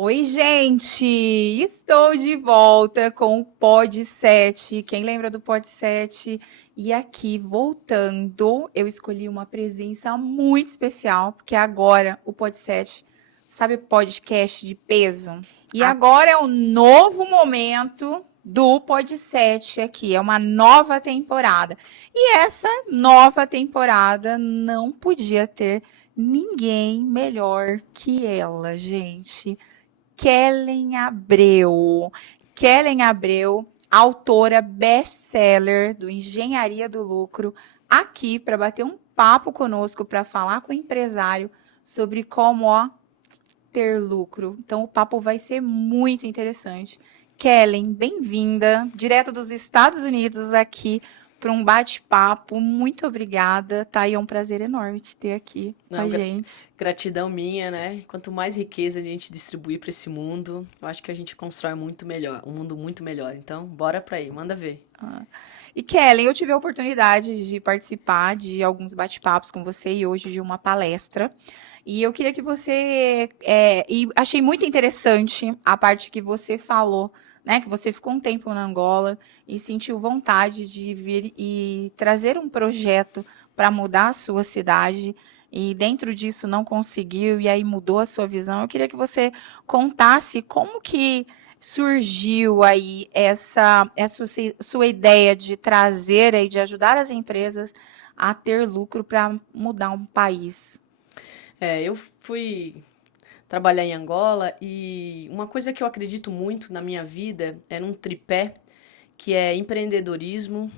Oi, gente! Estou de volta com o Pod 7. Quem lembra do Pod 7? E aqui, voltando, eu escolhi uma presença muito especial, porque agora o Pod 7, sabe, podcast de peso? E A- agora é o novo momento do Pod 7 aqui, é uma nova temporada. E essa nova temporada não podia ter ninguém melhor que ela, gente. Kellen Abreu. Kellen Abreu, autora best-seller do Engenharia do Lucro, aqui para bater um papo conosco, para falar com o empresário sobre como ter lucro. Então, o papo vai ser muito interessante. Kellen, bem-vinda, direto dos Estados Unidos aqui para um bate-papo. Muito obrigada, tá? E é um prazer enorme te ter aqui com a Não, gente. gratidão minha, né? Quanto mais riqueza a gente distribuir para esse mundo, eu acho que a gente constrói muito melhor, um mundo muito melhor. Então, bora pra aí, manda ver. Ah. E Kellen, eu tive a oportunidade de participar de alguns bate-papos com você e hoje de uma palestra. E eu queria que você. E achei muito interessante a parte que você falou, né? Que você ficou um tempo na Angola e sentiu vontade de vir e trazer um projeto para mudar a sua cidade. E dentro disso não conseguiu, e aí mudou a sua visão. Eu queria que você contasse como que surgiu aí essa sua ideia de trazer aí, de ajudar as empresas a ter lucro para mudar um país? Eu fui trabalhar em Angola e uma coisa que eu acredito muito na minha vida era um tripé que é empreendedorismo,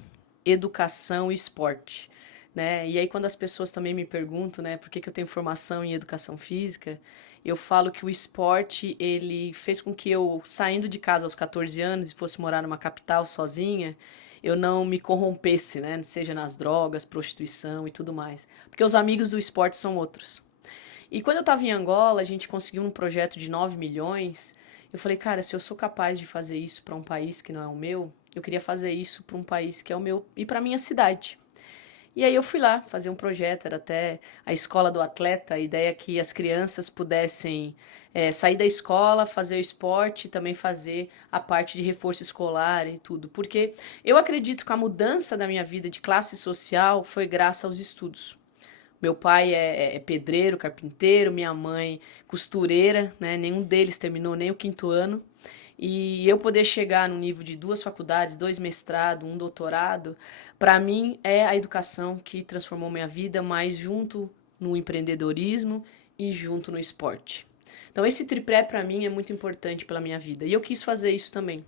educação e esporte, né? E aí quando as pessoas também me perguntam, né, por que que eu tenho formação em educação física, eu falo que o esporte, ele fez com que eu, saindo de casa aos 14 anos e fosse morar numa capital sozinha, eu não me corrompesse, né, seja nas drogas, prostituição e tudo mais. Porque os amigos do esporte são outros. E quando eu estava em Angola, a gente conseguiu um projeto de 9 milhões. Eu falei, cara, se eu sou capaz de fazer isso para um país que não é o meu, eu queria fazer isso para um país que é o meu e para minha cidade. E aí eu fui lá fazer um projeto, era até a escola do atleta, a ideia é que as crianças pudessem sair da escola, fazer o esporte, também fazer a parte de reforço escolar e tudo. Porque eu acredito que a mudança da minha vida de classe social foi graças aos estudos. Meu pai é pedreiro, carpinteiro, minha mãe costureira, né? Nenhum deles terminou nem o quinto ano. E eu poder chegar no nível de duas faculdades, dois mestrados, um doutorado, para mim é a educação que transformou minha vida, mas junto no empreendedorismo e junto no esporte. Então esse tripé para mim é muito importante pela minha vida. E eu quis fazer isso também.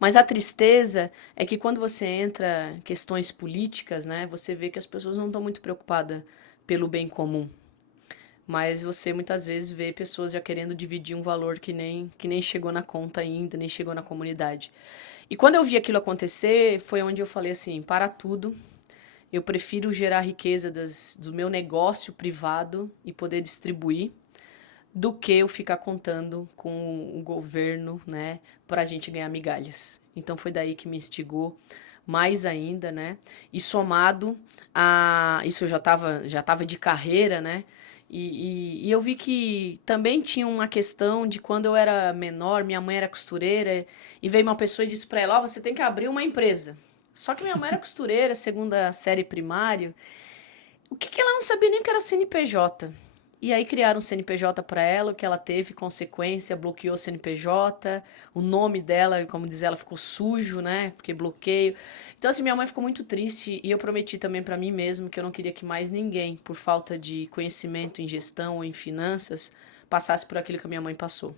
Mas a tristeza é que quando você entra em questões políticas, né, você vê que as pessoas não estão muito preocupadas pelo bem comum. Mas você muitas vezes vê pessoas já querendo dividir um valor que nem chegou na conta ainda, nem chegou na comunidade. E quando eu vi aquilo acontecer, foi onde eu falei assim: para tudo, eu prefiro gerar riqueza do meu negócio privado e poder distribuir do que eu ficar contando com o governo, né, para a gente ganhar migalhas. Então foi daí que me instigou mais ainda, né? E somado a isso eu já tava de carreira, né? E eu vi que também tinha uma questão de quando eu era menor, minha mãe era costureira, e veio uma pessoa e disse para ela: Ó, você tem que abrir uma empresa. Só que minha mãe era costureira, segunda série primário. O que que ela não sabia nem que era CNPJ? E aí criaram um CNPJ para ela, o que ela teve consequência, bloqueou o CNPJ, o nome dela, como diz ela, ficou sujo, né? Porque bloqueio. Então assim, minha mãe ficou muito triste e eu prometi também para mim mesmo que eu não queria que mais ninguém, por falta de conhecimento em gestão ou em finanças, passasse por aquilo que a minha mãe passou.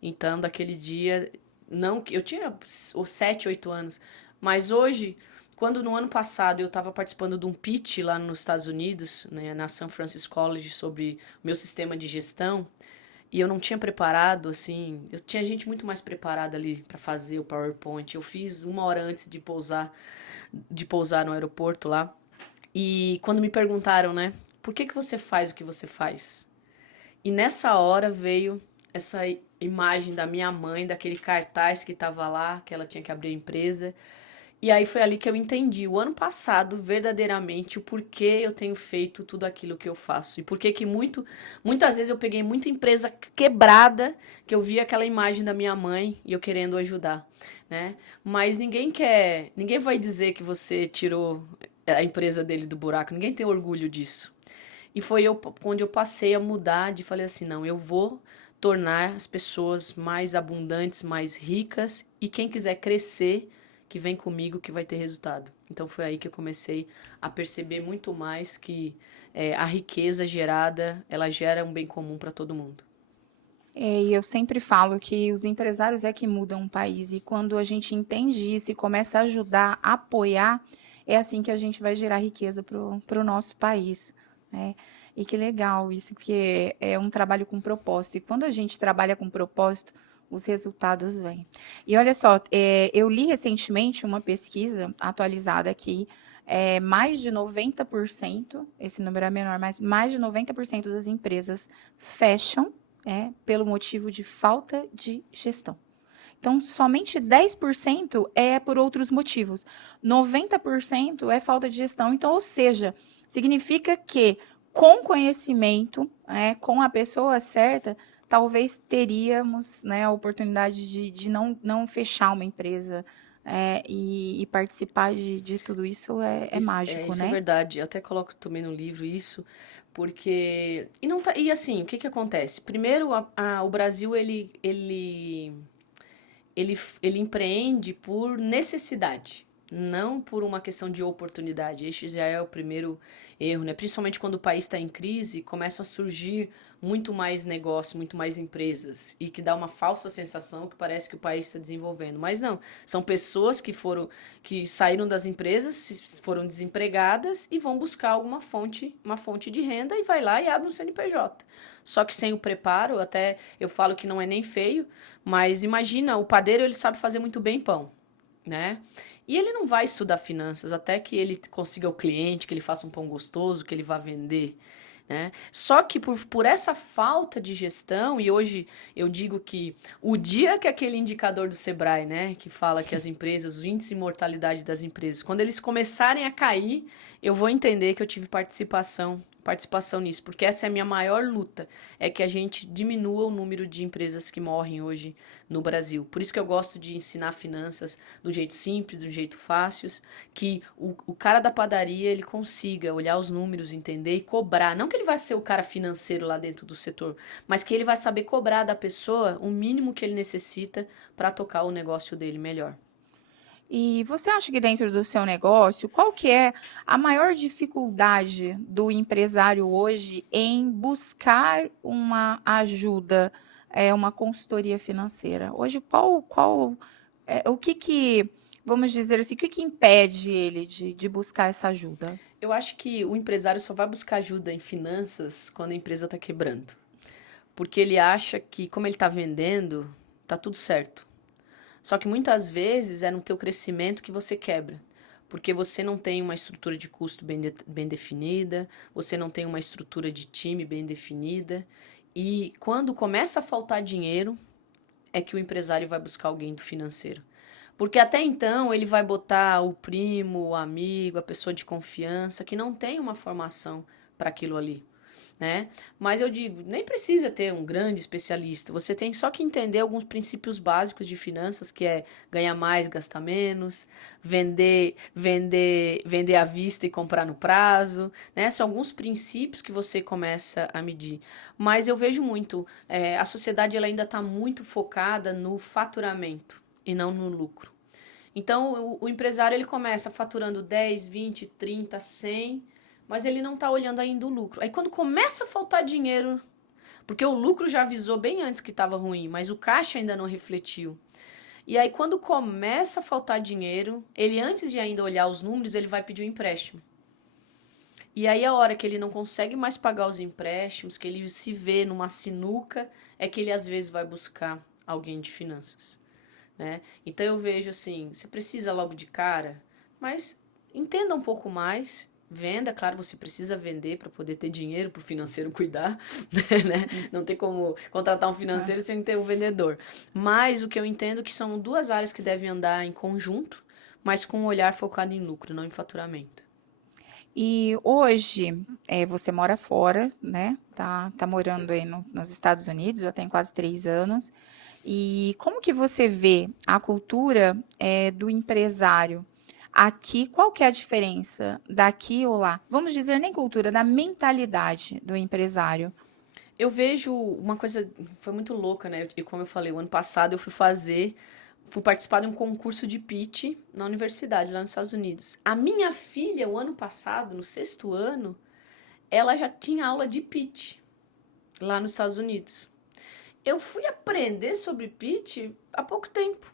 Então, daquele dia, não que eu tinha os 7, 8 anos, mas hoje, quando no ano passado eu estava participando de um pitch lá nos Estados Unidos, né, na San Francisco College, sobre o meu sistema de gestão, e eu não tinha preparado, assim, eu tinha gente muito mais preparada ali para fazer o PowerPoint. Eu fiz uma hora antes de pousar no aeroporto lá. E quando me perguntaram, né, por que que você faz o que você faz? E nessa hora veio essa imagem da minha mãe, daquele cartaz que estava lá, que ela tinha que abrir a empresa. E aí foi ali que eu entendi, o ano passado, verdadeiramente, o porquê eu tenho feito tudo aquilo que eu faço. E porquê que muitas vezes eu peguei muita empresa quebrada, que eu via aquela imagem da minha mãe e eu querendo ajudar, né? Mas ninguém vai dizer que você tirou a empresa dele do buraco, ninguém tem orgulho disso. E foi onde eu passei a mudar, de falei assim, não, eu vou tornar as pessoas mais abundantes, mais ricas, e quem quiser crescer, que vem comigo que vai ter resultado. Então foi aí que eu comecei a perceber muito mais que a riqueza gerada, ela gera um bem comum para todo mundo. E eu sempre falo que os empresários é que mudam um país, e quando a gente entende isso e começa a ajudar, a apoiar, é assim que a gente vai gerar riqueza para o nosso país, né? E que legal isso, porque é um trabalho com propósito. E quando a gente trabalha com propósito, os resultados vêm. E olha só, eu li recentemente uma pesquisa atualizada aqui, mais de 90%, esse número é menor, mas mais de 90% das empresas fecham pelo motivo de falta de gestão. Então, somente 10% é por outros motivos. 90% é falta de gestão. Então, ou seja, significa que com conhecimento, com a pessoa certa, talvez teríamos, né, a oportunidade de não fechar uma empresa. E participar de tudo isso é mágico, Isso é né? verdade. Eu até coloco também no livro isso, porque e não tá, e assim, o que que acontece? Primeiro, o Brasil ele empreende por necessidade, não por uma questão de oportunidade. Este já é o primeiro erro, né? Principalmente quando o país está em crise, começam a surgir muito mais negócios, muito mais empresas, e que dá uma falsa sensação que parece que o país está desenvolvendo. Mas não, são pessoas que saíram das empresas, foram desempregadas e vão buscar uma fonte de renda e vai lá e abre um CNPJ. Só que sem o preparo, até eu falo que não é nem feio, mas imagina, o padeiro ele sabe fazer muito bem pão, né? E ele não vai estudar finanças até que ele consiga o cliente, que ele faça um pão gostoso, que ele vá vender, né? Só que por essa falta de gestão, e hoje eu digo que o dia que aquele indicador do Sebrae, né, que fala que as empresas, o índice de mortalidade das empresas, quando eles começarem a cair, eu vou entender que eu tive participação nisso, porque essa é a minha maior luta, é que a gente diminua o número de empresas que morrem hoje no Brasil. Por isso que eu gosto de ensinar finanças do jeito simples, do jeito fácil, que o cara da padaria ele consiga olhar os números, entender e cobrar. Não que ele vai ser o cara financeiro lá dentro do setor, mas que ele vai saber cobrar da pessoa o mínimo que ele necessita para tocar o negócio dele melhor. E você acha que dentro do seu negócio, qual que é a maior dificuldade do empresário hoje em buscar uma ajuda, uma consultoria financeira? Hoje, o que, vamos dizer assim, o que impede ele de buscar essa ajuda? Eu acho que o empresário só vai buscar ajuda em finanças quando a empresa está quebrando. Porque ele acha que, como ele está vendendo, tá tudo certo. Só que muitas vezes é no teu crescimento que você quebra. Porque você não tem uma estrutura de custo bem definida, você não tem uma estrutura de time bem definida. E quando começa a faltar dinheiro, é que o empresário vai buscar alguém do financeiro. Porque até então ele vai botar o primo, o amigo, a pessoa de confiança que não tem uma formação para aquilo ali, né? Mas eu digo, nem precisa ter um grande especialista. Você tem só que entender alguns princípios básicos de finanças, que é ganhar mais, gastar menos, vender à vista e comprar no prazo, né? São alguns princípios que você começa a medir. Mas eu vejo muito, a sociedade ela ainda está muito focada no faturamento e não no lucro. Então, o empresário ele começa faturando 10, 20, 30, 100, mas ele não está olhando ainda o lucro. Aí, quando começa a faltar dinheiro, porque o lucro já avisou bem antes que estava ruim, mas o caixa ainda não refletiu. E aí, quando começa a faltar dinheiro, ele, antes de ainda olhar os números, ele vai pedir um empréstimo. E aí, a hora que ele não consegue mais pagar os empréstimos, que ele se vê numa sinuca, é que ele às vezes vai buscar alguém de finanças, né? Então eu vejo assim, você precisa logo de cara, mas entenda um pouco mais, venda, claro, você precisa vender para poder ter dinheiro para o financeiro cuidar, né? Não tem como contratar um financeiro sem ter um vendedor. Mas o que eu entendo que são duas áreas que devem andar em conjunto, mas com um olhar focado em lucro, não em faturamento. E hoje, você mora fora, né? Tá morando aí nos Estados Unidos, já tem quase 3 anos. E como que você vê a cultura, do empresário aqui? Qual que é a diferença daqui ou lá? Vamos dizer nem cultura, da mentalidade do empresário. Eu vejo uma coisa, foi muito louca, né? E como eu falei, o ano passado eu fui participar de um concurso de pitch na universidade, lá nos Estados Unidos. A minha filha, o ano passado, no 6º ano, ela já tinha aula de pitch lá nos Estados Unidos. Eu fui aprender sobre pitch há pouco tempo.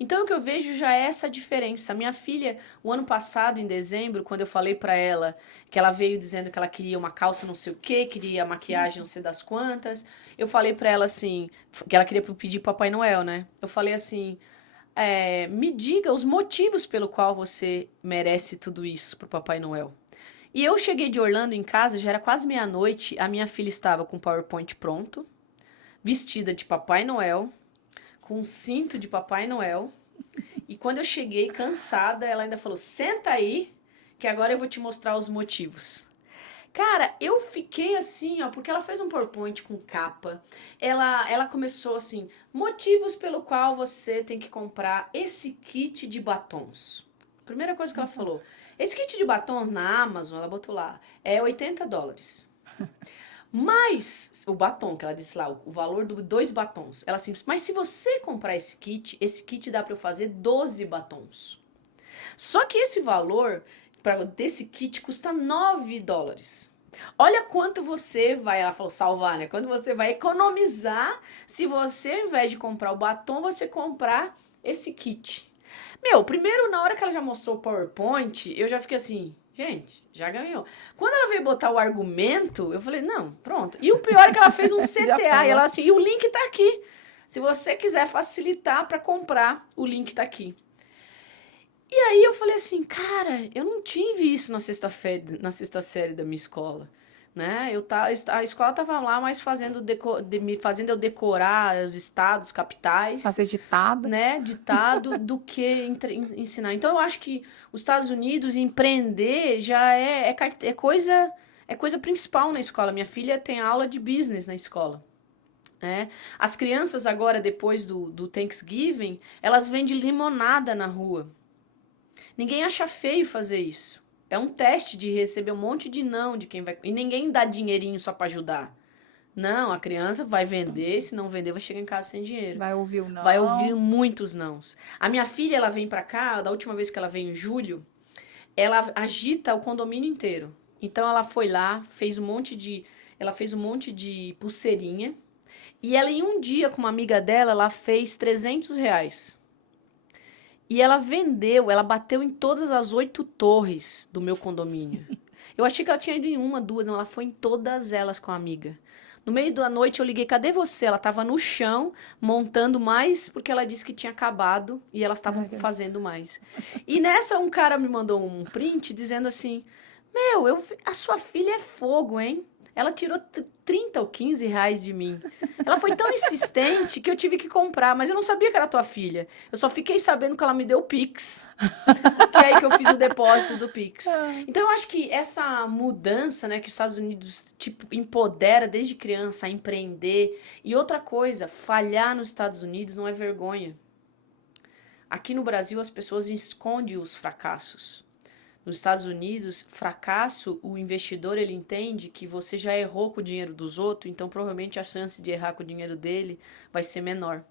Então, o que eu vejo já é essa diferença. A minha filha, o ano passado, em dezembro, quando eu falei pra ela que ela veio dizendo que ela queria uma calça não sei o quê, queria maquiagem não sei das quantas, eu falei pra ela assim, que ela queria pedir Papai Noel, né? Eu falei assim, me diga os motivos pelo qual você merece tudo isso pro Papai Noel. E eu cheguei de Orlando em casa, já era quase meia-noite, a minha filha estava com o PowerPoint pronto, vestida de Papai Noel, com um cinto de Papai Noel. E quando eu cheguei cansada, ela ainda falou: senta aí, que agora eu vou te mostrar os motivos. Cara, eu fiquei assim, ó, porque ela fez um PowerPoint com capa. Ela começou assim: motivos pelo qual você tem que comprar esse kit de batons. Primeira coisa que ela falou: esse kit de batons na Amazon, ela botou lá, é $80. Mas, o batom, que ela disse lá, o valor dos 2 batons. Ela assim, mas se você comprar esse kit dá pra eu fazer 12 batons. Só que esse valor desse kit custa $9. Olha quanto você vai, ela falou salvar, né? Quando você vai economizar se você, ao invés de comprar o batom, você comprar esse kit. Meu, primeiro, na hora que ela já mostrou o PowerPoint, eu já fiquei assim, gente, já ganhou. Quando ela veio botar o argumento, eu falei, não, pronto. E o pior é que ela fez um CTA, e ela assim, e o link tá aqui. Se você quiser facilitar para comprar, o link tá aqui. E aí eu falei assim, cara, eu não tive isso na sexta série da minha escola, né? A escola tava lá, mas me fazendo eu decorar os estados, capitais, Fazer ditado. né, ditado, do que ensinar. Então eu acho que os Estados Unidos empreender já é coisa principal na escola. Minha filha tem aula de business na escola. Né? As crianças agora, depois do Thanksgiving, elas vendem limonada na rua. Ninguém acha feio fazer isso. É um teste de receber um monte de não de quem vai. E ninguém dá dinheirinho só para ajudar. Não, a criança vai vender, se não vender, vai chegar em casa sem dinheiro. Vai ouvir o não. Vai ouvir muitos nãos. A minha filha, ela vem pra cá, da última vez que ela veio em julho, ela agita o condomínio inteiro. Então ela foi lá, ela fez um monte de pulseirinha. E ela, em um dia, com uma amiga dela, ela fez R$ 300. E ela vendeu, ela bateu em todas as 8 torres do meu condomínio. Eu achei que ela tinha ido em uma, duas, não, ela foi em todas elas com a amiga. No meio da noite eu liguei, cadê você? Ela tava no chão, montando mais, porque ela disse que tinha acabado e elas estavam fazendo mais. E nessa, um cara me mandou um print dizendo assim, a sua filha é fogo, hein? Ela tirou 30 ou 15 reais de mim. Ela foi tão insistente que eu tive que comprar, mas eu não sabia que era tua filha. Eu só fiquei sabendo que ela me deu o Pix. Que é aí que eu fiz o depósito do Pix. Então eu acho que essa mudança, né, que os Estados Unidos tipo empodera desde criança a empreender. E outra coisa, falhar nos Estados Unidos não é vergonha. Aqui no Brasil as pessoas escondem os fracassos. Nos Estados Unidos, fracasso, o investidor ele entende que você já errou com o dinheiro dos outros, então provavelmente a chance de errar com o dinheiro dele vai ser menor.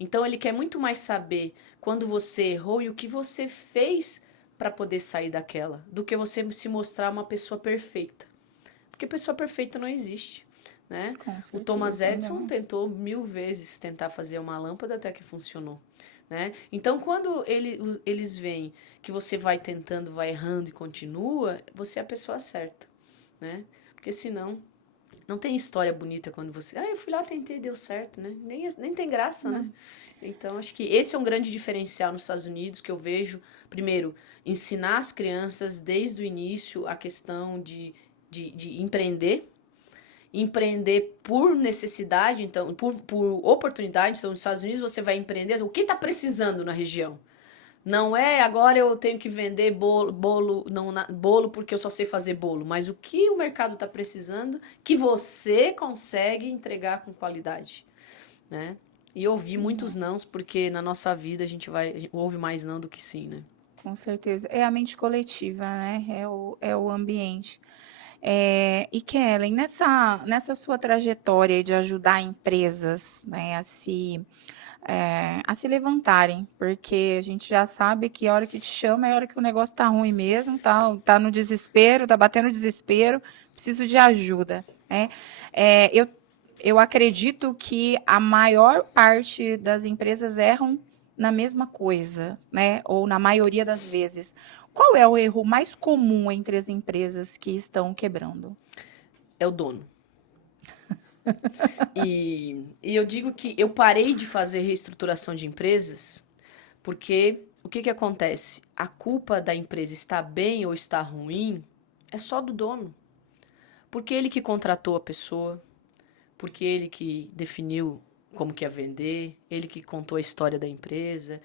Então ele quer muito mais saber quando você errou e o que você fez para poder sair daquela, do que você se mostrar uma pessoa perfeita. Porque pessoa perfeita não existe, né? O Thomas Edison tentou 1000 vezes tentar fazer uma lâmpada até que funcionou. Né? Então, quando eles veem que você vai tentando, vai errando e continua, você é a pessoa certa, né? Porque senão, não tem história bonita quando você... eu fui lá, tentei, deu certo, né? Nem tem graça, né? Então, acho que esse é um grande diferencial nos Estados Unidos, que eu vejo, primeiro, ensinar as crianças desde o início a questão de empreender por necessidade, então, por oportunidade. Então, nos Estados Unidos você vai empreender, o que está precisando na região? Não é agora eu tenho que vender bolo porque eu só sei fazer bolo, mas o que o mercado está precisando que você consegue entregar com qualidade, né? E ouvir muitos nãos, porque na nossa vida a gente ouve mais não do que sim, né? Com certeza. É a mente coletiva, né? É o ambiente. E Kellen, nessa sua trajetória de ajudar empresas, né, a se levantarem, porque a gente já sabe que a hora que te chama é a hora que o negócio tá ruim mesmo, tá no desespero, tá batendo desespero, preciso de ajuda, né? Eu acredito que a maior parte das empresas erram na mesma coisa, né? Ou na maioria das vezes. Qual é o erro mais comum entre as empresas que estão quebrando? É o dono. E eu digo que eu parei de fazer reestruturação de empresas porque o que que acontece? A culpa da empresa estar bem ou estar ruim é só do dono. Porque ele que contratou a pessoa, porque ele que definiu como que ia vender, ele que contou a história da empresa.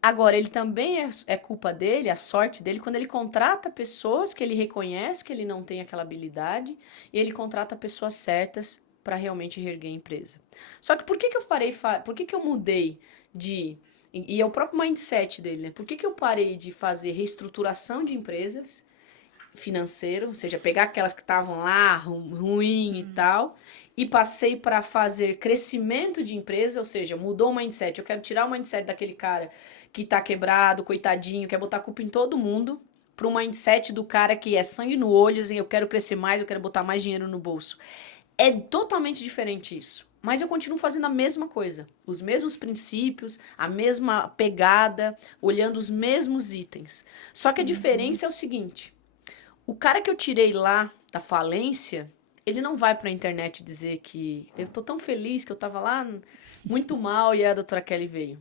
Agora, ele também é culpa dele, a sorte dele, quando ele contrata pessoas que ele reconhece que ele não tem aquela habilidade e ele contrata pessoas certas para realmente reerguer a empresa. Só que por que que eu parei, por que que eu mudei de. E é o próprio mindset dele, né? Por que que eu parei de fazer reestruturação de empresas financeiro, ou seja, pegar aquelas que estavam lá ruim e tal, e passei para fazer crescimento de empresa, ou seja, mudou o mindset. Eu quero tirar o mindset daquele cara que tá quebrado, coitadinho, quer botar a culpa em todo mundo, para o mindset do cara que é sangue no olho, assim, eu quero crescer mais, eu quero botar mais dinheiro no bolso. É totalmente diferente isso. Mas eu continuo fazendo a mesma coisa, os mesmos princípios, a mesma pegada, olhando os mesmos itens. Só que a diferença é o seguinte: o cara que eu tirei lá da falência, ele não vai pra internet dizer que eu tô tão feliz que eu tava lá muito mal e a doutora Kelly veio.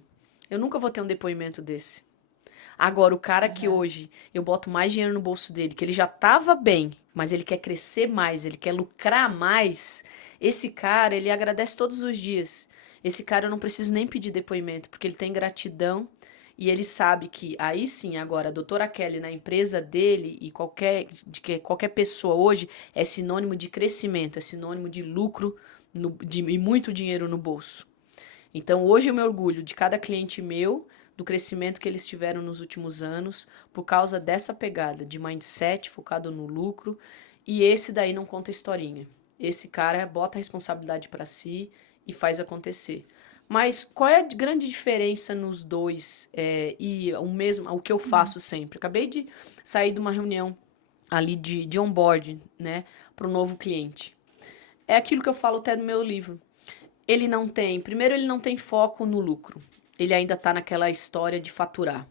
Eu nunca vou ter um depoimento desse. Agora, o cara que hoje eu boto mais dinheiro no bolso dele, que ele já tava bem, mas ele quer crescer mais, ele quer lucrar mais, esse cara, ele agradece todos os dias. Esse cara eu não preciso nem pedir depoimento, porque ele tem gratidão e ele sabe que aí sim, agora, a doutora Kelly na empresa dele e qualquer pessoa hoje é sinônimo de crescimento, é sinônimo de lucro e muito dinheiro no bolso. Então, hoje eu me orgulho de cada cliente meu, do crescimento que eles tiveram nos últimos anos, por causa dessa pegada de mindset focado no lucro. E esse daí não conta historinha. Esse cara bota a responsabilidade para si e faz acontecer. Mas qual é a grande diferença nos dois e o que eu faço sempre? Acabei de sair de uma reunião ali de onboard, né, para o novo cliente. É aquilo que eu falo até no meu livro. Primeiro ele não tem foco no lucro. Ele ainda está naquela história de faturar.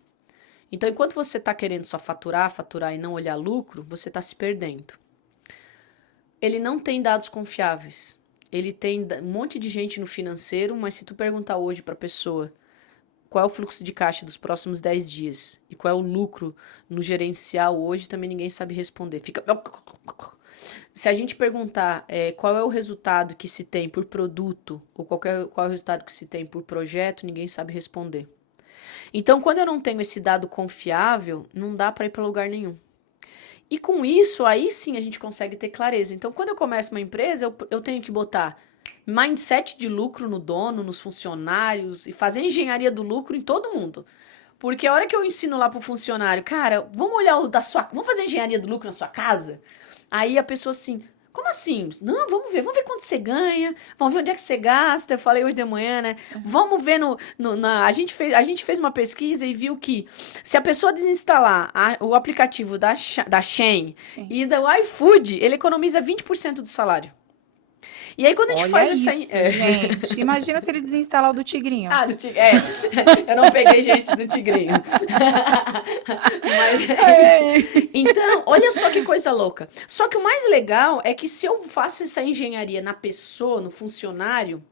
Então, enquanto você está querendo só faturar, faturar e não olhar lucro, você está se perdendo. Ele não tem dados confiáveis. Ele tem um monte de gente no financeiro, mas se tu perguntar hoje para a pessoa qual é o fluxo de caixa dos próximos 10 dias e qual é o lucro no gerencial hoje, também ninguém sabe responder. Se a gente perguntar qual é o resultado que se tem por produto ou qual é o resultado que se tem por projeto, ninguém sabe responder. Então, quando eu não tenho esse dado confiável, não dá para ir para lugar nenhum. E com isso, aí sim a gente consegue ter clareza. Então, quando eu começo uma empresa, eu tenho que botar mindset de lucro no dono, nos funcionários e fazer engenharia do lucro em todo mundo. Porque a hora que eu ensino lá pro funcionário, cara, vamos fazer engenharia do lucro na sua casa? Aí a pessoa assim, como assim? Não, vamos ver quanto você ganha, vamos ver onde é que você gasta. Eu falei hoje de manhã, né? Vamos ver a gente fez uma pesquisa e viu que se a pessoa desinstalar o aplicativo da Shein Sim. e do iFood, ele economiza 20% do salário. E aí quando a gente Olha faz isso, gente. Imagina se ele desinstalar o do Tigrinho. do Tigrinho. Eu não peguei gente do Tigrinho. Mas é isso. Então, olha só que coisa louca. Só que o mais legal é que se eu faço essa engenharia na pessoa, no funcionário,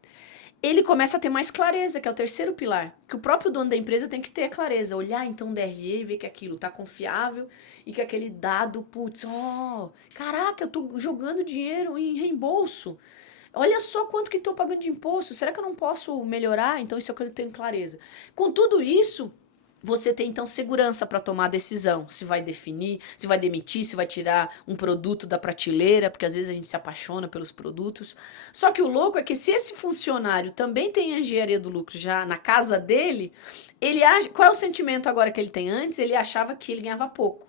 ele começa a ter mais clareza, que é o terceiro pilar. Que o próprio dono da empresa tem que ter a clareza. Olhar então o DRE e ver que aquilo tá confiável e que aquele dado, putz, caraca, eu tô jogando dinheiro em reembolso. Olha só quanto que estou pagando de imposto. Será que eu não posso melhorar? Então, isso é o que eu tenho clareza. Com tudo isso, você tem então segurança para tomar a decisão, se vai definir, se vai demitir, se vai tirar um produto da prateleira, porque às vezes a gente se apaixona pelos produtos. Só que o louco é que se esse funcionário também tem a engenharia do lucro já na casa dele, qual é o sentimento agora que ele tem? Antes ele achava que ele ganhava pouco.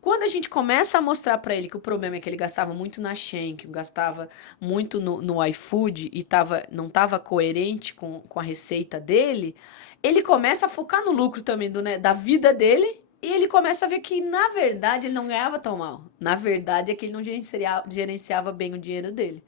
Quando a gente começa a mostrar para ele que o problema é que ele gastava muito na Shein, que gastava muito no iFood e não estava coerente com a receita dele, ele começa a focar no lucro também da vida dele e ele começa a ver que, na verdade, ele não ganhava tão mal. Na verdade, é que ele não gerenciava bem o dinheiro dele.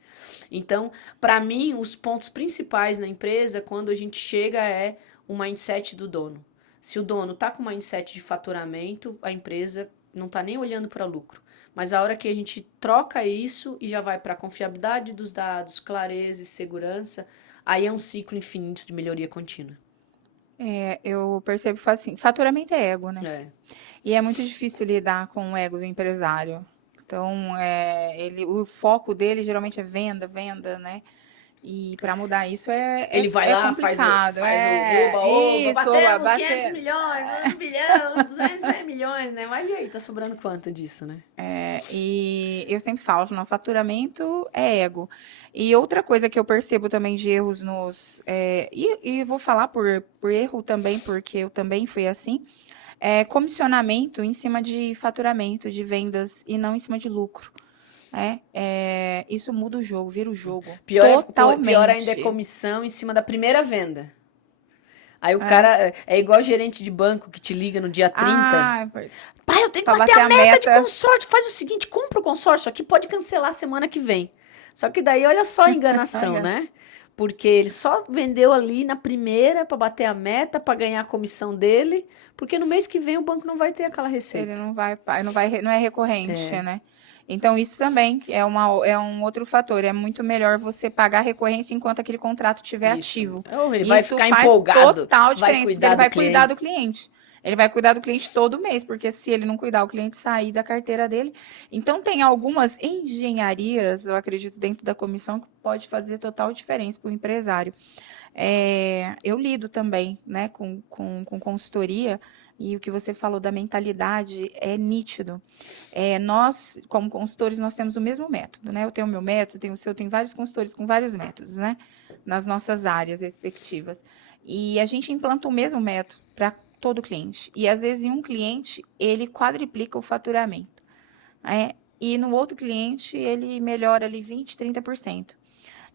Então, para mim, os pontos principais na empresa, quando a gente chega, é o mindset do dono. Se o dono está com mindset de faturamento, a empresa não está nem olhando para lucro. Mas a hora que a gente troca isso e já vai para a confiabilidade dos dados, clareza e segurança, aí é um ciclo infinito de melhoria contínua. Eu percebo que assim, faturamento é ego, né? É. E é muito difícil lidar com o ego do empresário. Então, o foco dele geralmente é venda, venda, né? E para mudar isso Ele vai é lá, faz o complicado. oba-oba, Isso, oba, batemos 500 bater. milhões, 1 bilhão, 200 milhões, né? Mas e aí, tá sobrando quanto disso, né? E eu sempre falo, no faturamento é ego. E outra coisa que eu percebo também de erros e vou falar por erro também, porque eu também fui assim, é comissionamento em cima de faturamento, de vendas, e não em cima de lucro. Isso muda o jogo, vira o jogo. Pior ainda é Totalmente. comissão em cima da primeira venda. Aí o É. cara é igual gerente de banco que te liga no dia 30. Ah, Pai, eu tenho que para bater bater a a meta de meta. consórcio. Faz o seguinte, compra o consórcio aqui, pode cancelar semana que vem. Só que daí, olha só a enganação, né? Porque ele só vendeu ali na primeira para bater a meta, para ganhar a comissão dele, porque no mês que vem o banco não vai ter aquela Ele receita. não é recorrente, né? Então, isso também é um outro fator. É muito melhor você pagar a recorrência enquanto aquele contrato estiver Isso. ativo. Ou ele vai Isso ficar faz empolgado, total vai diferença, porque cuidar ele do vai cuidar cliente. do cliente. Ele vai cuidar do cliente todo mês, porque se ele não cuidar, o cliente sair da carteira dele. Então, tem algumas engenharias, eu acredito, dentro da comissão, que pode fazer total diferença para o empresário. Eu lido também, né, com consultoria, e o que você falou da mentalidade é nítido. Nós, como consultores, nós temos o mesmo método, né? Eu tenho o meu método, tenho o seu, tem vários consultores com vários métodos, né? Nas nossas áreas respectivas. E a gente implanta o mesmo método para todo cliente. E às vezes em um cliente, ele quadriplica o faturamento. E no outro cliente, ele melhora ali 20, 30%.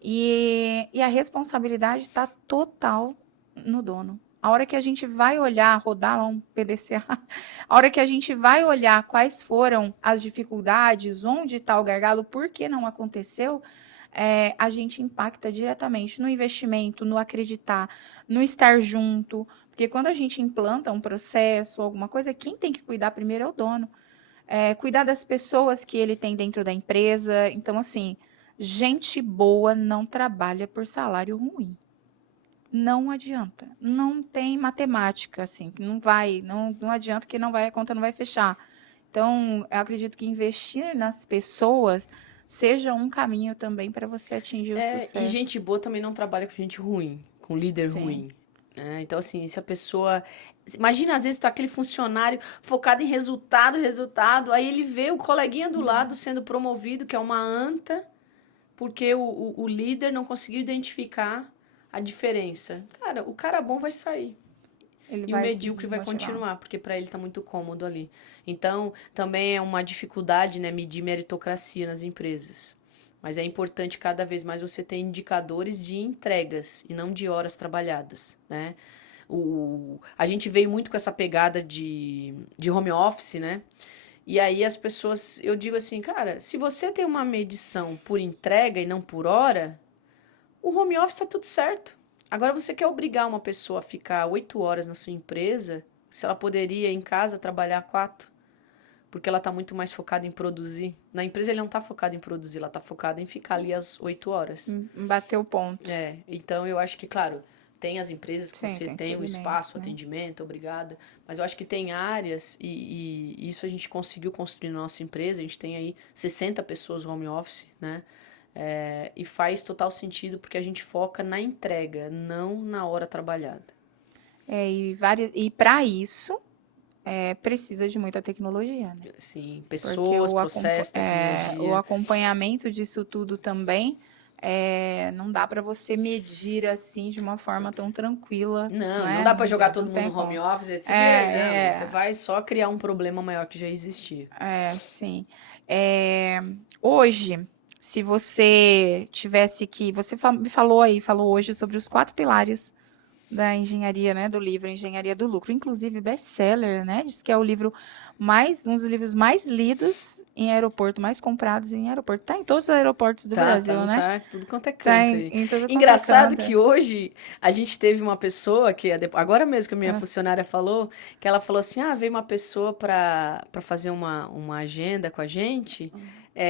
E a responsabilidade está total no dono. A hora que a gente vai olhar, rodar lá um PDCA, a hora que a gente vai olhar quais foram as dificuldades, onde está o gargalo, por que não aconteceu, a gente impacta diretamente no investimento, no acreditar, no estar junto. Porque quando a gente implanta um processo, alguma coisa, quem tem que cuidar primeiro é o dono. Cuidar das pessoas que ele tem dentro da empresa. Então, assim, gente boa não trabalha por salário ruim. Não adianta. Não tem matemática, assim, que não adianta que a conta não vai fechar. Então, eu acredito que investir nas pessoas seja um caminho também para você atingir o E sucesso. gente boa também não trabalha com gente ruim, com líder Sim. ruim. Né? Então, assim, se a pessoa. Imagina, às vezes, tá aquele funcionário focado em resultado, resultado, aí ele vê o coleguinha do lado sendo promovido, que é uma anta, porque o líder não conseguiu identificar a diferença. Cara, o cara bom vai sair. Ele E o vai se medíocre vai desmotivar. continuar, porque para ele tá muito cômodo ali. Então, também é uma dificuldade, né, medir meritocracia nas empresas. Mas é importante cada vez mais você ter indicadores de entregas e não de horas trabalhadas, né? A gente veio muito com essa pegada de home office, né? E aí as pessoas, eu digo assim, cara, se você tem uma medição por entrega e não por hora, o home office tá tudo certo. Agora você quer obrigar uma pessoa a ficar 8 horas na sua empresa, se ela poderia em casa trabalhar 4, porque ela está muito mais focada em produzir. Na empresa ele não está focado em produzir, ela está focada em ficar ali às 8 horas. Bateu o ponto. Então eu acho que, claro, tem as empresas que Sim, você tem tem o segmentos, espaço, o né? atendimento, obrigada, mas eu acho que tem áreas, e isso a gente conseguiu construir na nossa empresa, a gente tem aí 60 pessoas home office, né? E faz total sentido porque a gente foca na entrega, não na hora trabalhada. E para isso, precisa de muita tecnologia, né? Sim, Porque pessoas, processos, o tecnologia. acompanhamento disso tudo também não dá para você medir assim de uma forma tão tranquila, Não, não né? dá para jogar todo Não mundo tem no home como. office, e se vira aí. Não, você É, vai só criar um problema maior que já existia. sim. É, hoje, se você tivesse que. Me falou hoje sobre os 4 pilares da engenharia, né, do livro Engenharia do Lucro, inclusive best-seller, né? Diz que é o livro um dos livros mais lidos em aeroporto, mais comprados em aeroporto. Tá em todos os aeroportos do Não Brasil, né? tá tudo quanto é Tá canto aí. em tudo quanto é Engraçado canto. que hoje a gente teve uma pessoa que agora mesmo que a minha Ah, funcionária falou, que ela falou assim: "Ah, veio uma pessoa para fazer uma agenda com a gente,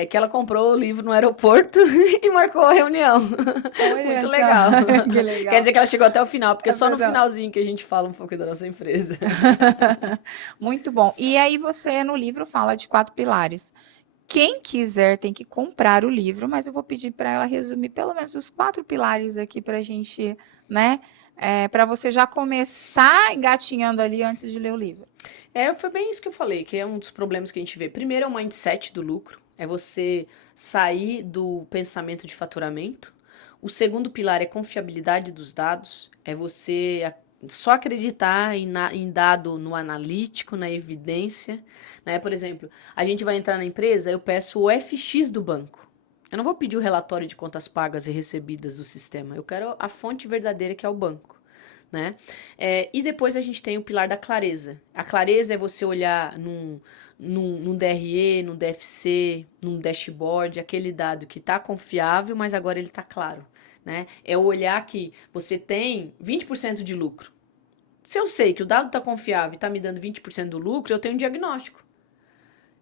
que ela comprou o livro no aeroporto e marcou a reunião". Muito olha só, legal. que Quer legal. dizer que ela chegou até o final, porque é É só no verdade. finalzinho que a gente fala um pouco da nossa empresa. Muito bom. E aí você no livro fala de 4 pilares. Quem quiser tem que comprar o livro, mas eu vou pedir para ela resumir pelo menos os 4 pilares aqui para a gente, né? Para você já começar engatinhando ali antes de ler o livro. Foi bem isso que eu falei, que é um dos problemas que a gente vê. Primeiro é o mindset do lucro, é você sair do pensamento de faturamento. O segundo pilar é confiabilidade dos dados, é você só acreditar em dado no analítico, na evidência, né? Por exemplo, a gente vai entrar na empresa, eu peço o FX do banco. Eu não vou pedir o relatório de contas pagas e recebidas do sistema, eu quero a fonte verdadeira que é o banco. Né? E depois a gente tem o pilar da clareza. A clareza é você olhar num DRE, num DFC, num dashboard, aquele dado que está confiável, mas agora ele está claro. Né? É o olhar que você tem 20% de lucro. Se eu sei que o dado está confiável e está me dando 20% do lucro, eu tenho um diagnóstico.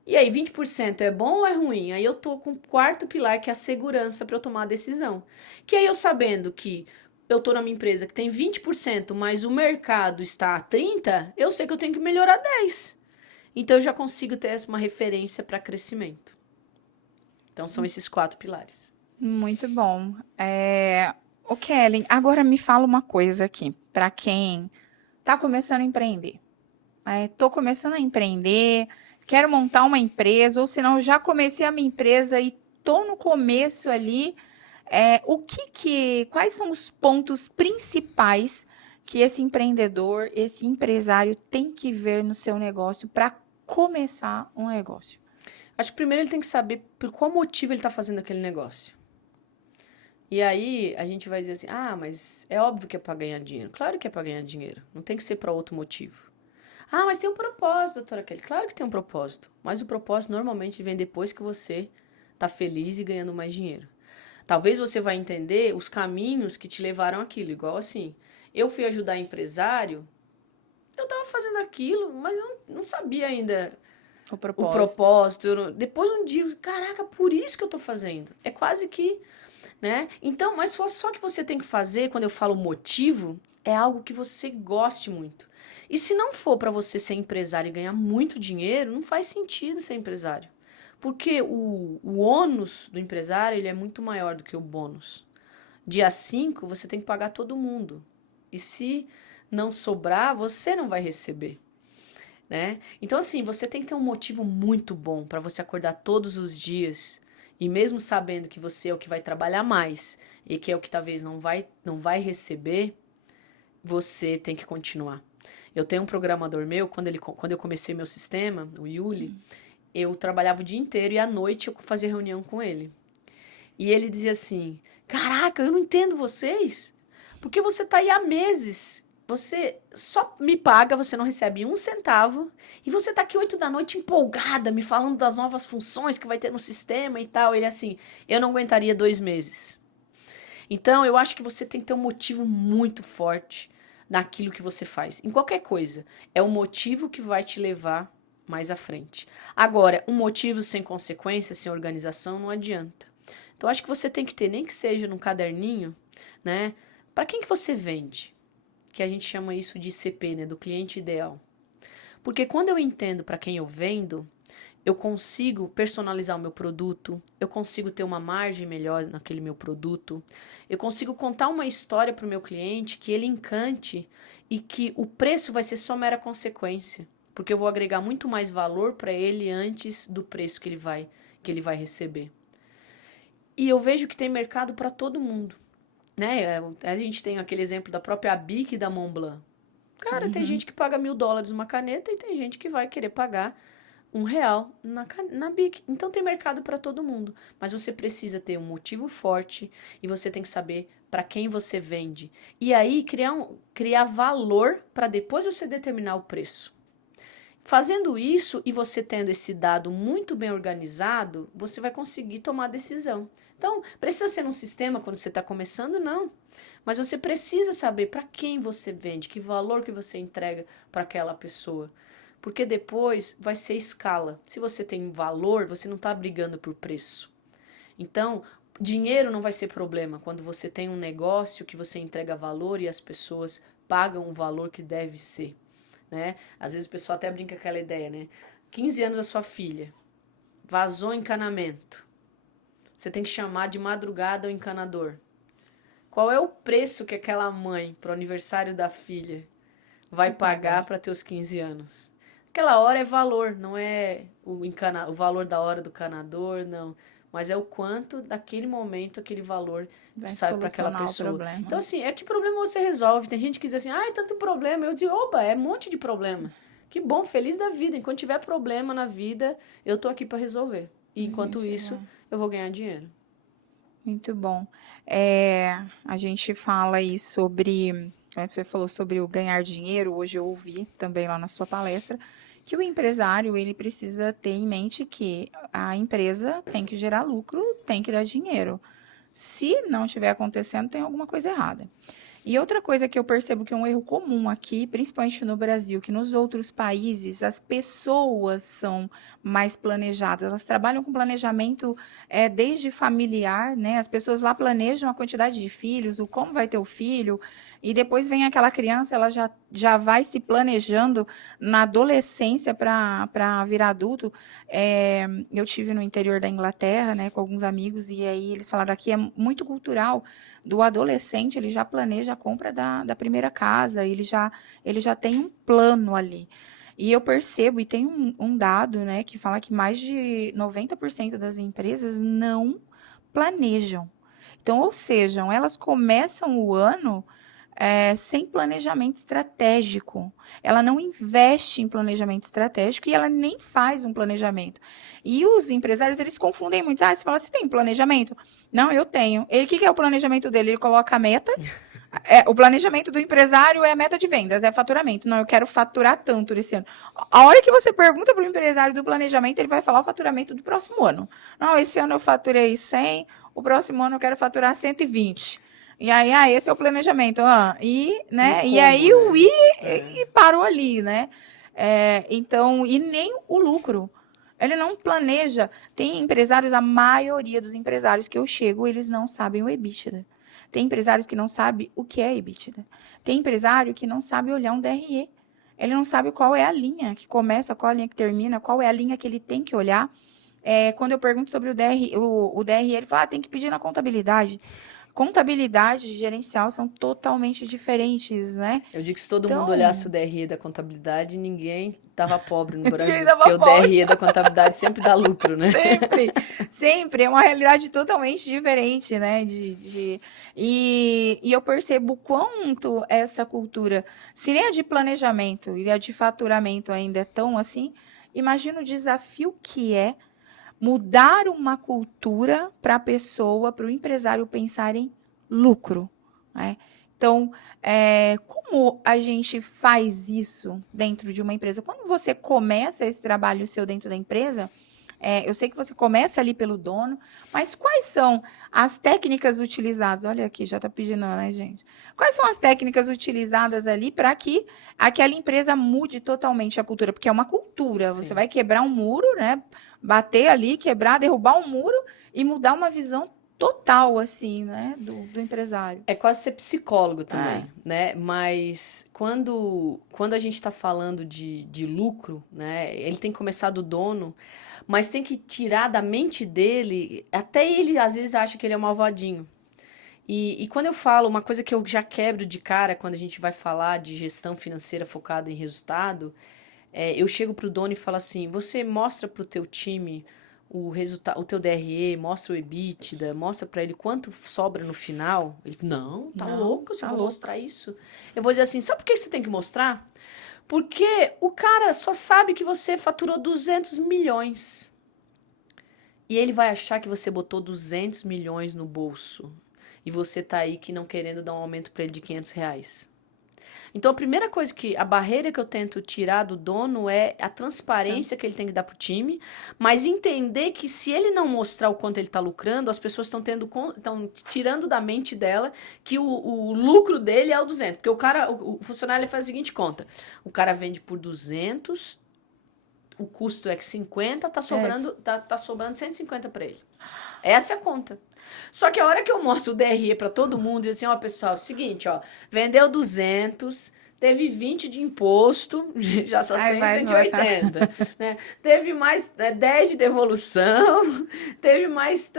E aí, 20% é bom ou é ruim? Aí eu tô com o quarto pilar, que é a segurança para eu tomar a decisão. Que aí eu sabendo que eu tô numa empresa que tem 20%, mas o mercado está a 30%, eu sei que eu tenho que melhorar 10%. Então eu já consigo ter uma referência para crescimento. Então são esses 4 pilares. Muito bom. Ô Kellen, agora me fala uma coisa aqui, para quem está começando a empreender. Estou começando a empreender, quero montar uma empresa, ou senão já comecei a minha empresa e estou no começo ali. Quais são os pontos principais que esse empreendedor, esse empresário tem que ver no seu negócio para começar um negócio? Acho que primeiro ele tem que saber por qual motivo ele está fazendo aquele negócio. E aí a gente vai dizer assim: ah, mas é óbvio que é para ganhar dinheiro. Claro que é para ganhar dinheiro. Não tem que ser para outro motivo. Ah, mas tem um propósito, doutora Kelly. Claro que tem um propósito. Mas o propósito normalmente vem depois que você tá feliz e ganhando mais dinheiro. Talvez você vai entender os caminhos que te levaram àquilo. Igual assim, eu fui ajudar empresário, eu tava fazendo aquilo, mas eu não sabia ainda O o propósito. propósito. Depois um dia, caraca, por isso que eu tô fazendo. É quase que, né? Então, mas só que você tem que fazer, quando eu falo motivo, é algo que você goste muito. E se não for para você ser empresário e ganhar muito dinheiro, não faz sentido ser empresário. Porque o ônus do empresário ele é muito maior do que o bônus. Dia 5 você tem que pagar todo mundo. E se não sobrar, você não vai receber. Né? Então, assim, você tem que ter um motivo muito bom para você acordar todos os dias e mesmo sabendo que você é o que vai trabalhar mais e que é o que talvez não vai receber, você tem que continuar. Eu tenho um programador meu, quando eu comecei meu sistema, o Yuli, eu trabalhava o dia inteiro e à noite eu fazia reunião com ele. E ele dizia assim: caraca, eu não entendo vocês, porque você tá aí há meses. Você só me paga, você não recebe um centavo, e você tá aqui 8 da noite empolgada, me falando das novas funções que vai ter no sistema e tal. Ele assim, eu não aguentaria 2 meses. Então, eu acho que você tem que ter um motivo muito forte naquilo que você faz. Em qualquer coisa. É o motivo que vai te levar mais à frente. Agora, um motivo sem consequência, sem organização, não adianta. Então, acho que você tem que ter, nem que seja num caderninho, né? Para quem que você vende? Que a gente chama isso de ICP, né? Do cliente ideal. Porque quando eu entendo para quem eu vendo, eu consigo personalizar o meu produto, eu consigo ter uma margem melhor naquele meu produto, eu consigo contar uma história para o meu cliente que ele encante e que o preço vai ser só mera consequência, porque eu vou agregar muito mais valor para ele antes do preço que ele vai receber. E eu vejo que tem mercado para todo mundo, né? A gente tem aquele exemplo da própria Bic e da Montblanc. Cara, tem gente que paga $1.000 uma caneta e tem gente que vai querer pagar R$ 1 na Bic. Então tem mercado para todo mundo. Mas você precisa ter um motivo forte e você tem que saber para quem você vende. E aí criar valor para depois você determinar o preço. Fazendo isso e você tendo esse dado muito bem organizado, você vai conseguir tomar decisão. Então, precisa ser um sistema quando você está começando? Não. Mas você precisa saber para quem você vende, que valor que você entrega para aquela pessoa. Porque depois vai ser escala. Se você tem valor, você não está brigando por preço. Então, dinheiro não vai ser problema quando você tem um negócio que você entrega valor e as pessoas pagam o valor que deve ser. Né? Às vezes o pessoal até brinca com aquela ideia, né? 15 anos da sua filha, vazou encanamento. Você tem que chamar de madrugada o encanador. Qual é o preço que aquela mãe, pro aniversário da filha, vai pagar para ter os 15 anos? Aquela hora é valor, não é o valor da hora do canador, não. Mas é o quanto daquele momento aquele valor sai para aquela pessoa. Então, assim, que problema você resolve? Tem gente que diz assim, é tanto problema. Eu digo, oba, é um monte de problema. Que bom, feliz da vida. Enquanto tiver problema na vida, eu tô aqui para resolver. E enquanto isso, eu vou ganhar dinheiro. Muito bom. A gente fala aí sobre... Você falou sobre o ganhar dinheiro. Hoje eu ouvi também lá na sua palestra que o empresário, ele precisa ter em mente que a empresa tem que gerar lucro, tem que dar dinheiro. Se não estiver acontecendo, tem alguma coisa errada. E outra coisa que eu percebo que é um erro comum aqui, principalmente no Brasil, que nos outros países as pessoas são mais planejadas, elas trabalham com planejamento desde familiar, né? As pessoas lá planejam a quantidade de filhos, o como vai ter o filho, e depois vem aquela criança, ela já vai se planejando na adolescência para virar adulto. Eu tive no interior da Inglaterra, né, com alguns amigos, e aí eles falaram aqui é muito cultural do adolescente, ele já planeja a compra da primeira casa, ele já tem um plano ali. E eu percebo, e tem um dado, né, que fala que mais de 90% das empresas não planejam. Então, ou seja, elas começam o ano sem planejamento estratégico. Ela não investe em planejamento estratégico e ela nem faz um planejamento. E os empresários, eles confundem muito. Você fala, você tem planejamento? Não, eu tenho. O que é o planejamento dele? Ele coloca a meta. O planejamento do empresário é a meta de vendas, é faturamento. Não, eu quero faturar tanto esse ano. A hora que você pergunta para o empresário do planejamento, ele vai falar o faturamento do próximo ano. Não, esse ano eu faturei 100, o próximo ano eu quero faturar 120. E aí, esse é o planejamento. E aí o I parou ali, né? Então, e nem o lucro. Ele não planeja. Tem empresários, a maioria dos empresários que eu chego, eles não sabem o EBITDA. Tem empresários que não sabem o que é EBITDA. Tem empresário que não sabe olhar um DRE. Ele não sabe qual é a linha que começa, qual é a linha que termina, qual é a linha que ele tem que olhar. Quando eu pergunto sobre o DRE, ele fala, tem que pedir na contabilidade. Contabilidade e gerencial são totalmente diferentes, né? Eu digo que se todo mundo olhasse o DRE da contabilidade, ninguém tava pobre no Brasil. Porque pobre. O DRE da contabilidade sempre dá lucro, né? Sempre. É uma realidade totalmente diferente, né? E eu percebo quanto essa cultura, se nem a de planejamento e a de faturamento ainda é tão assim, imagina o desafio que é mudar uma cultura para a pessoa, para o empresário pensar em lucro, né? Então, como a gente faz isso dentro de uma empresa? Quando você começa esse trabalho seu dentro da empresa, eu sei que você começa ali pelo dono, mas quais são as técnicas utilizadas? Olha aqui, já está pedindo, né, gente? Quais são as técnicas utilizadas ali para que aquela empresa mude totalmente a cultura? Porque é uma cultura, Sim. Você vai quebrar um muro, né? Bater ali, quebrar, derrubar um muro e mudar uma visão total, assim, né, do empresário. É quase ser psicólogo também, né? Mas quando a gente está falando de lucro, né? Ele tem que começar do dono, mas tem que tirar da mente dele, até ele às vezes acha que ele é malvadinho. E quando eu falo, uma coisa que eu já quebro de cara quando a gente vai falar de gestão financeira focada em resultado, eu chego pro dono e falo assim: você mostra pro teu time o resultado, o teu DRE, mostra o EBITDA, mostra pra ele quanto sobra no final. Ele fala, não, tá Não, louco se eu tá vou louco. mostrar isso. Eu vou dizer assim: sabe por que você tem que mostrar? Porque o cara só sabe que você faturou 200 milhões. E ele vai achar que você botou 200 milhões no bolso. E você tá aí que não querendo dar um aumento pra ele de R$ 500. Então, a primeira coisa a barreira que eu tento tirar do dono é a Tá. transparência que ele tem que dar pro time, mas entender que se ele não mostrar o quanto ele tá lucrando, as pessoas estão tirando da mente dela que o lucro dele é o 200. Porque o funcionário ele faz a seguinte conta: o cara vende por 200, o custo é que 50, É, tá sobrando 150 para ele. Essa é a conta. Só que a hora que eu mostro o DRE para todo mundo, e assim, ó, pessoal, é o seguinte, ó, vendeu 200, teve 20 de imposto, já só aí tem vai, 180, né? Teve mais 10 de devolução, teve mais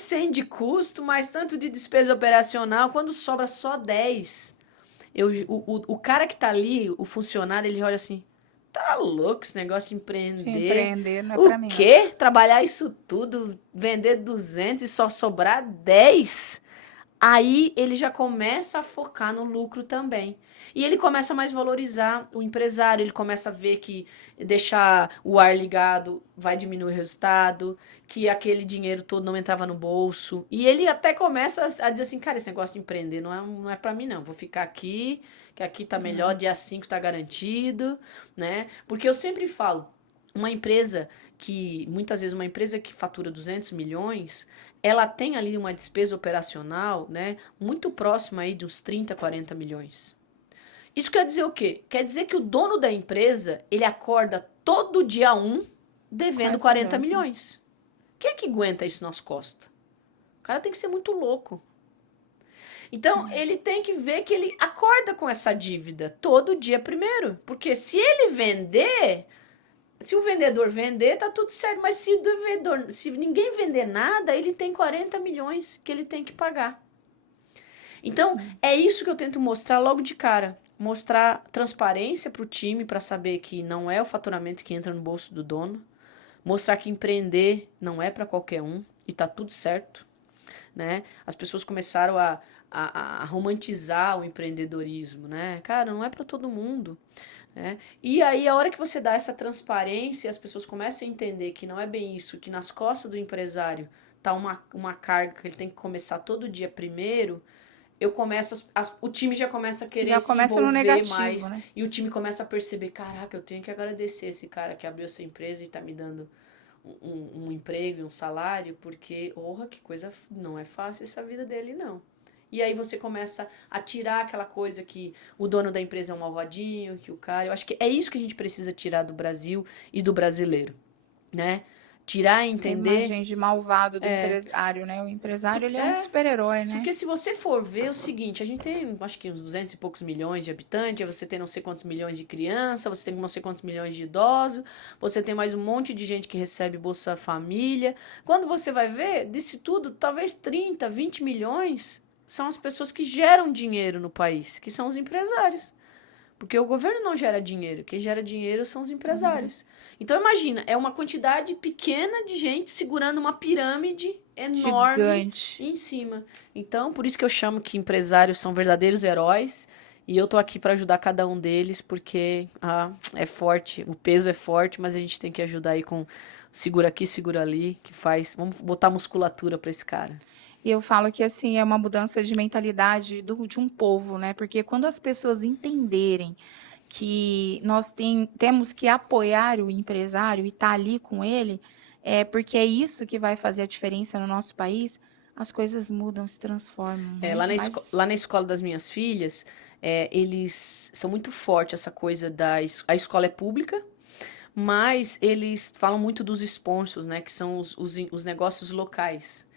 100 de custo, mais tanto de despesa operacional, quando sobra só 10, o cara que tá ali, o funcionário, ele olha assim: tá louco esse negócio de de empreender? empreender não é O pra mim, não. quê? Trabalhar isso tudo, vender 200 e só sobrar 10? Aí ele já começa a focar no lucro também. E ele começa a mais valorizar o empresário, ele começa a ver que deixar o ar ligado vai diminuir o resultado, que aquele dinheiro todo não entrava no bolso. E ele até começa a dizer assim: cara, esse negócio de empreender não é para mim, não. Vou ficar aqui, que aqui tá melhor, dia 5 tá garantido, né? Porque eu sempre falo, muitas vezes uma empresa que fatura 200 milhões, ela tem ali uma despesa operacional, né, muito próxima aí de uns 30, 40 milhões. Isso quer dizer o quê? Quer dizer que o dono da empresa, ele acorda todo dia Com devendo essa 40 dessa. milhões. Quem é que aguenta isso nas costas? O cara tem que ser muito louco. Então, ele tem que ver que ele acorda com essa dívida todo dia primeiro. Porque se o vendedor vender, tá tudo certo. Mas se ninguém vender nada, ele tem 40 milhões que ele tem que pagar. Então, é isso que eu tento mostrar logo de cara. Mostrar transparência para o time, para saber que não é o faturamento que entra no bolso do dono. Mostrar que empreender não é para qualquer um e tá tudo certo, né? As pessoas começaram a romantizar o empreendedorismo, né? Cara, não é para todo mundo. Né? E aí, a hora que você dá essa transparência, as pessoas começam a entender que não é bem isso, que nas costas do empresário tá uma carga que ele tem que começar todo dia primeiro, o time já começa a querer Já se começa no envolver negativo, mais, né? e o time começa a perceber: caraca, eu tenho que agradecer esse cara que abriu essa empresa e tá me dando um emprego e um salário, porque, orra, que coisa, não é fácil essa vida dele, não. E aí você começa a tirar aquela coisa que o dono da empresa é um malvadinho, que o cara... Eu acho que é isso que a gente precisa tirar do Brasil e do brasileiro, né? Tirar e A entender... imagem de malvado do empresário, né? O empresário, ele é um É, super-herói, né? porque se você for ver o seguinte, a gente tem, acho que uns 200 e poucos milhões de habitantes, aí você tem não sei quantos milhões de crianças, você tem não sei quantos milhões de idosos, você tem mais um monte de gente que recebe Bolsa Família. Quando você vai ver, disso tudo, talvez 30, 20 milhões são as pessoas que geram dinheiro no país, que são os empresários. Porque o governo não gera dinheiro, quem gera dinheiro são os empresários. Então imagina, é uma quantidade pequena de gente segurando uma pirâmide enorme Gigante. em cima. Então, por isso que eu chamo que empresários são verdadeiros heróis. E eu tô aqui para ajudar cada um deles, porque é forte, o peso é forte, mas a gente tem que ajudar aí com segura aqui, segura ali, que faz. Vamos botar musculatura para esse cara. E eu falo que, assim, é uma mudança de mentalidade de um povo, né? Porque quando as pessoas entenderem que nós temos que apoiar o empresário e estar ali com ele, porque é isso que vai fazer a diferença no nosso país, as coisas mudam, se transformam, né? Lá Mas na escola das minhas filhas, eles são muito fortes essa coisa a escola é pública, mas eles falam muito dos sponsors, né? Que são os negócios locais.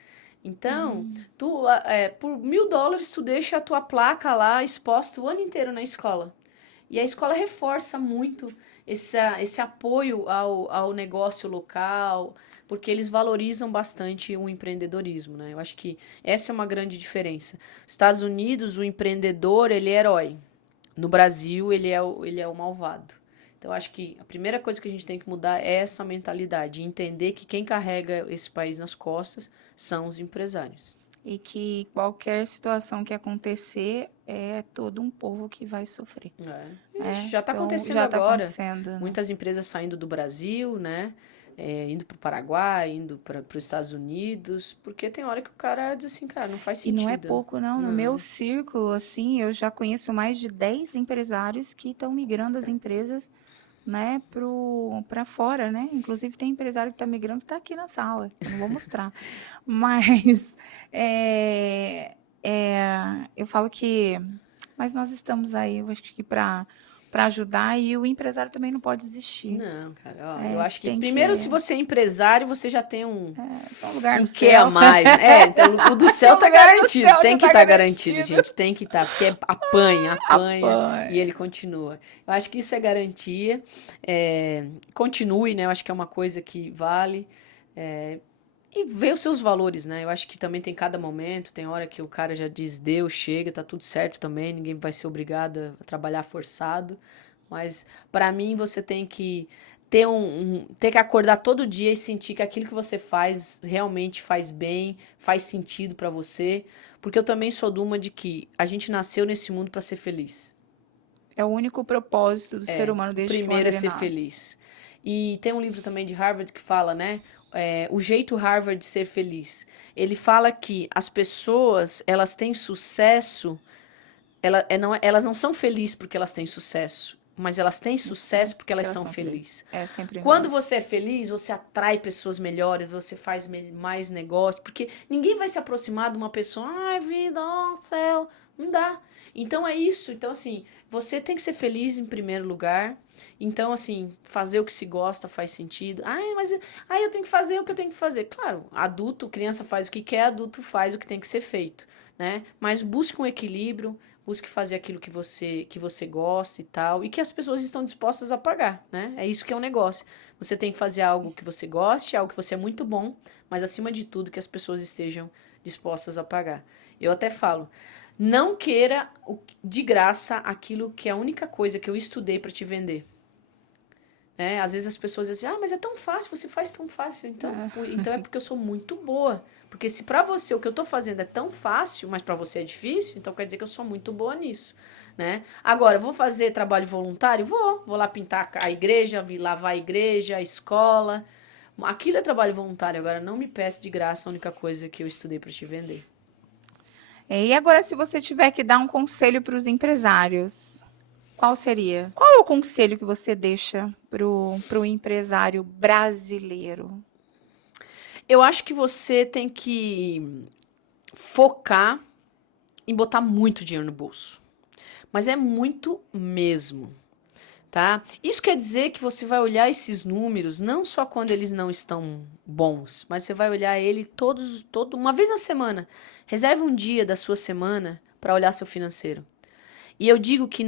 Então, por US$ 1.000, tu deixa a tua placa lá exposta o ano inteiro na escola. E a escola reforça muito esse apoio ao negócio local, porque eles valorizam bastante o empreendedorismo, né? Eu acho que essa é uma grande diferença. Nos Estados Unidos, o empreendedor, ele é herói. No Brasil, ele é o malvado. Então, eu acho que a primeira coisa que a gente tem que mudar é essa mentalidade, entender que quem carrega esse país nas costas são os empresários. E que qualquer situação que acontecer é todo um povo que vai sofrer. Ixi, já está Então, acontecendo já está agora. acontecendo, né? Muitas empresas saindo do Brasil, né? Indo para o Paraguai, indo para os Estados Unidos, porque tem hora que o cara diz assim, cara, não faz E não é sentido. pouco, não. No meu círculo, assim, eu já conheço mais de 10 empresários que estão migrando as empresas, né, para fora, né? Inclusive tem empresário que está migrando que está aqui na sala. Eu não vou mostrar. Mas eu falo que, mas nós estamos aí, eu acho que para ajudar e o empresário também não pode desistir. Não, cara, ó, eu acho que Tem primeiro, que se você é empresário, você já tem um um lugar no quê a céu. mais. Então, o do céu tá lugar no garantido, céu tem já que tá estar garantido, garantido. gente, tem que estar, porque apanha Apanha. e ele continua. Eu acho que isso é garantia. Continue, né? Eu acho que é uma coisa que vale. E ver os seus valores, né? Eu acho que também tem cada momento, tem hora que o cara já diz, Deus, chega, tá tudo certo também, ninguém vai ser obrigado a trabalhar forçado. Mas para mim você tem que ter que acordar todo dia e sentir que aquilo que você faz realmente faz bem, faz sentido para você, porque eu também sou de uma de que a gente nasceu nesse mundo para ser feliz. É o único propósito do ser humano O desde que primeiro é ele ser nasce. feliz. E tem um livro também de Harvard que fala, né? O jeito Harvard de ser feliz. Ele fala que as pessoas, elas têm sucesso, elas não são felizes porque elas têm sucesso, mas elas têm sucesso porque elas são felizes. É sempre Quando isso. você é feliz, você atrai pessoas melhores, você faz mais negócio, porque ninguém vai se aproximar de uma pessoa, ai, vida, ó, céu, não dá. Então é isso. Então, assim, você tem que ser feliz em primeiro lugar. Então, assim, fazer o que se gosta faz sentido. Ai, eu tenho que fazer o que eu tenho que fazer. Claro, adulto, criança faz o que quer, adulto faz o que tem que ser feito, né? Mas busque um equilíbrio, busque fazer aquilo que você gosta e tal, e que as pessoas estão dispostas a pagar, né? É isso que é um negócio. Você tem que fazer algo que você goste, algo que você é muito bom, mas acima de tudo que as pessoas estejam dispostas a pagar. Eu até falo, não queira de graça aquilo que é a única coisa que eu estudei para te vender. Às vezes as pessoas dizem, mas é tão fácil, você faz tão fácil. Então é porque eu sou muito boa. Porque se pra você o que eu tô fazendo é tão fácil, mas pra você é difícil, então quer dizer que eu sou muito boa nisso, né? Agora, vou fazer trabalho voluntário? Vou lá pintar a igreja, lavar a igreja, a escola. Aquilo é trabalho voluntário. Agora, não me peça de graça a única coisa que eu estudei pra te vender. E agora, se você tiver que dar um conselho para os empresários, qual seria? Qual é o conselho que você deixa pro empresário brasileiro? Eu acho que você tem que focar em botar muito dinheiro no bolso. Mas é muito mesmo, tá? Isso quer dizer que você vai olhar esses números não só quando eles não estão bons, mas você vai olhar ele uma vez na semana. Reserve um dia da sua semana para olhar seu financeiro. E eu digo que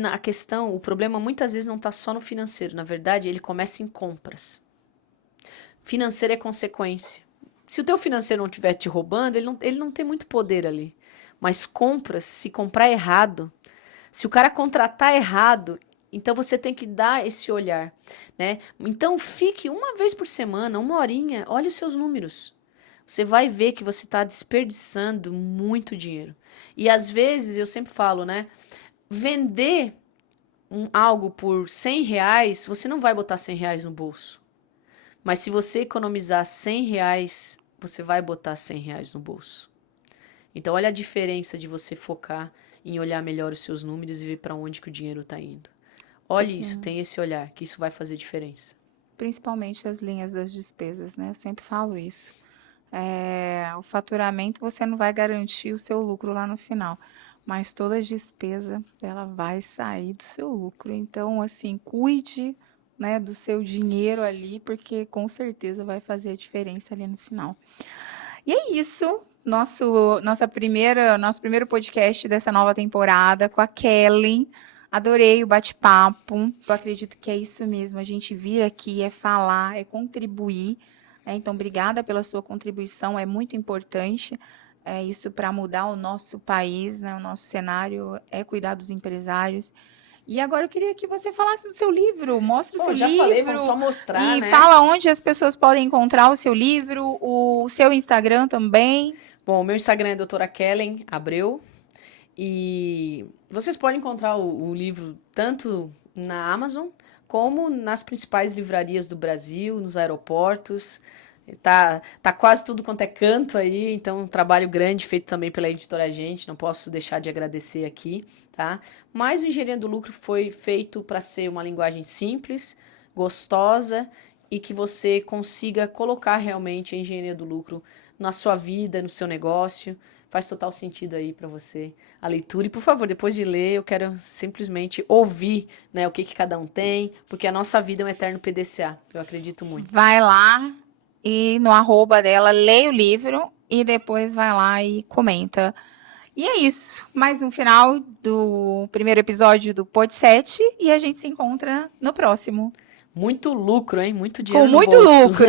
o problema muitas vezes não está só no financeiro, na verdade ele começa em compras. Financeiro é consequência. Se o teu financeiro não estiver te roubando, ele não tem muito poder ali. Mas compras, se comprar errado, se o cara contratar errado, então você tem que dar esse olhar, né? Então fique uma vez por semana, uma horinha, olhe os seus números. Você vai ver que você está desperdiçando muito dinheiro. E às vezes, eu sempre falo, né? Vender algo por R$100, você não vai botar R$100 no bolso. Mas se você economizar R$100, você vai botar R$100 no bolso. Então olha a diferença de você focar em olhar melhor os seus números e ver para onde que o dinheiro está indo. Olhe isso, tem esse olhar, que isso vai fazer diferença. Principalmente as linhas das despesas, né? Eu sempre falo isso. O faturamento você não vai garantir o seu lucro lá no final, mas toda a despesa ela vai sair do seu lucro. Então, assim, cuide, né, do seu dinheiro ali, porque com certeza vai fazer a diferença ali no final. E é isso. Nosso primeiro podcast dessa nova temporada com a Kelly. Adorei o bate-papo. Eu acredito que é isso mesmo. A gente vir aqui é falar, é contribuir. Então, obrigada pela sua contribuição. É muito importante. Isso para mudar o nosso país, né? O nosso cenário é cuidar dos empresários. E agora eu queria que você falasse do seu livro. Mostra o seu já livro. falei, vamos só mostrar, E né? fala onde as pessoas podem encontrar o seu livro, o seu Instagram também. Bom, o meu Instagram é doutora Kellen Abreu. E vocês podem encontrar o livro tanto na Amazon como nas principais livrarias do Brasil, nos aeroportos. Tá quase tudo quanto é canto aí, então um trabalho grande feito também pela editora Gente, não posso deixar de agradecer aqui, tá? Mas o Engenharia do Lucro foi feito para ser uma linguagem simples, gostosa e que você consiga colocar realmente a engenharia do lucro na sua vida, no seu negócio. Faz total sentido aí para você a leitura. E, por favor, depois de ler, eu quero simplesmente ouvir, né, o que cada um tem, porque a nossa vida é um eterno PDCA. Eu acredito muito. Vai lá e no @ dela, leia o livro e depois vai lá e comenta. E é isso. Mais um final do primeiro episódio do Pod 7 e a gente se encontra no próximo. Muito lucro, hein? Muito dinheiro Com no muito bolso. lucro.